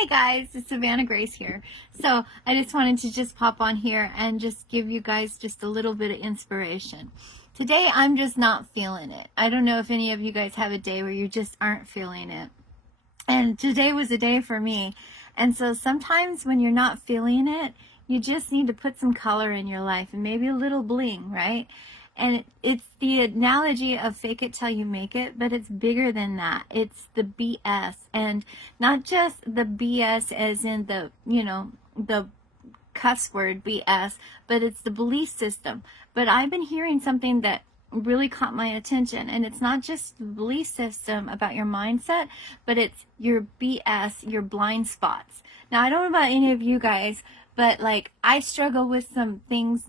Hey guys, it's Savannah Grace here. So I just wanted to just pop on here and just give you guys just a little bit of inspiration. Today I'm just not feeling it. I don't know if any of you guys have a day where you just aren't feeling it. And today was a day for me. And so sometimes when you're not feeling it, you just need to put some color in your life and maybe a little bling, right? And it's the analogy of fake it till you make it, but it's bigger than that. It's the BS, and not just the BS as in the, the cuss word BS, but it's the belief system. But I've been hearing something that really caught my attention, and it's not just the belief system about your mindset, but it's your BS, your blind spots. Now, I don't know about any of you guys, but like I struggle with some things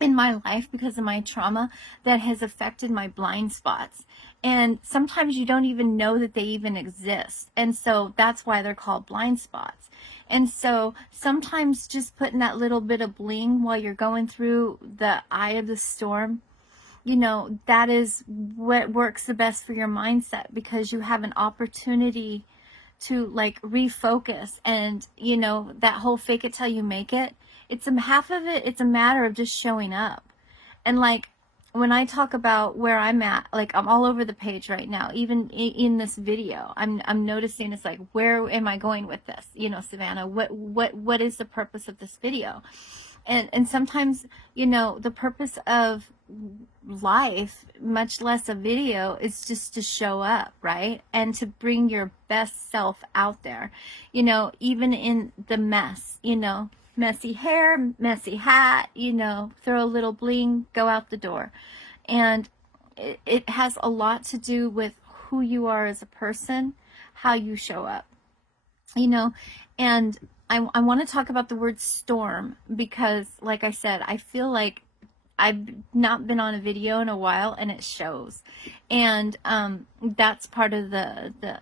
in my life because of my trauma that has affected my blind spots. And sometimes you don't even know that they even exist. And so that's why they're called blind spots. And so sometimes just putting that little bit of bling while you're going through the eye of the storm, that is what works the best for your mindset, because you have an opportunity to like refocus. And that whole fake it till you make it, it's half of it, it's a matter of just showing up. And like when I talk about where I'm at, like I'm all over the page right now, even in this video, I'm noticing it's like, where am I going with this? Savannah, what is the purpose of this video? And sometimes, the purpose of life, much less a video, is just to show up, right? And to bring your best self out there, even in the mess, messy hair, messy hat, throw a little bling, go out the door. And it has a lot to do with who you are as a person, how you show up, and I want to talk about the word storm because, like I said, I feel like I've not been on a video in a while, and it shows. And that's part of the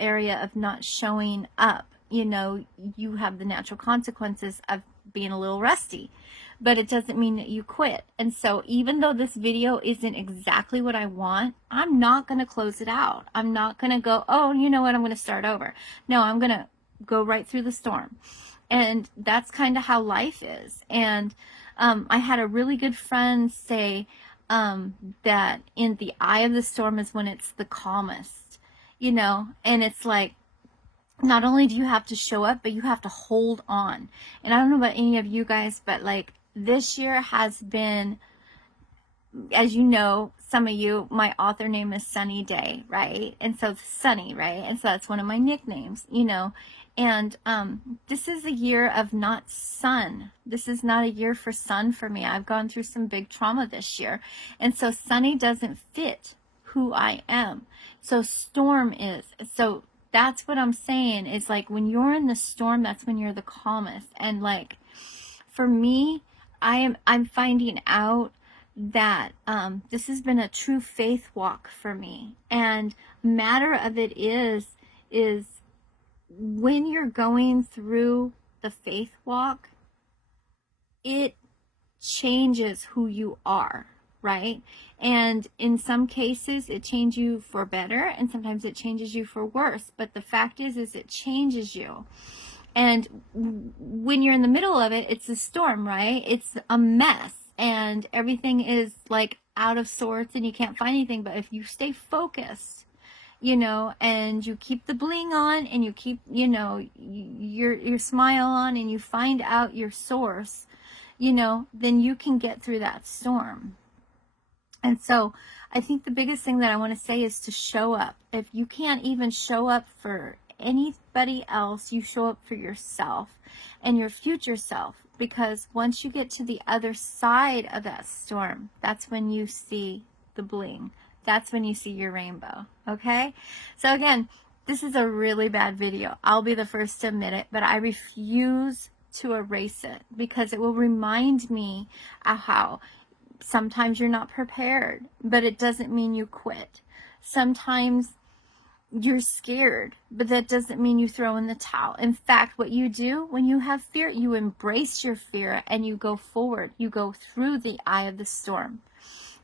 area of not showing up. You have the natural consequences of being a little rusty, but it doesn't mean that you quit. And so even though this video isn't exactly what I want, I'm not going to close it out. I'm not going to go, oh, you know what, I'm going to start over. No, I'm going to go right through the storm. And that's kind of how life is. And I had a really good friend say that in the eye of the storm is when it's the calmest, and it's like, not only do you have to show up, but you have to hold on. And I don't know about any of you guys, but like this year has been, as you know, some of you, my author name is Sunny Day, right? And so Sunny, right? And so that's one of my nicknames, And this is a year of not sun. This is not a year for sun for me. I've gone through some big trauma this year. And so Sunny doesn't fit who I am. So storm is. So that's what I'm saying, is like when you're in the storm, that's when you're the calmest. And like for me, I'm finding out that this has been a true faith walk for me. And matter of it is when you're going through the faith walk, it changes who you are, right? And in some cases it changes you for better, and sometimes it changes you for worse. But the fact is it changes you. And when you're in the middle of it, it's a storm, right? It's a mess, and everything is like out of sorts, and you can't find anything. But if you stay focused, and you keep the bling on, and you keep, your smile on, and you find out your source, then you can get through that storm. And so I think the biggest thing that I want to say is to show up. If you can't even show up for anybody else, you show up for yourself and your future self, because once you get to the other side of that storm, that's when you see the bling. That's when you see your rainbow. Okay? So again, this is a really bad video. I'll be the first to admit it, but I refuse to erase it because it will remind me of how sometimes you're not prepared, but it doesn't mean you quit. Sometimes you're scared, but that doesn't mean you throw in the towel. In fact, what you do when you have fear, you embrace your fear and you go forward. You go through the eye of the storm.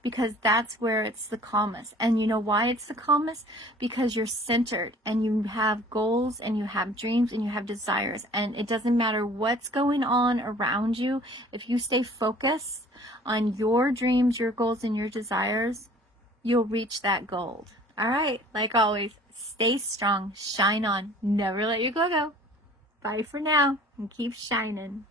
because that's where it's the calmest. And you know why it's the calmest? Because you're centered and you have goals and you have dreams and you have desires, and it doesn't matter what's going on around you. If you stay focused on your dreams, your goals, and your desires, you'll reach that goal. All right, like always, stay strong, shine on, never let your glow go. Bye for now, and keep shining.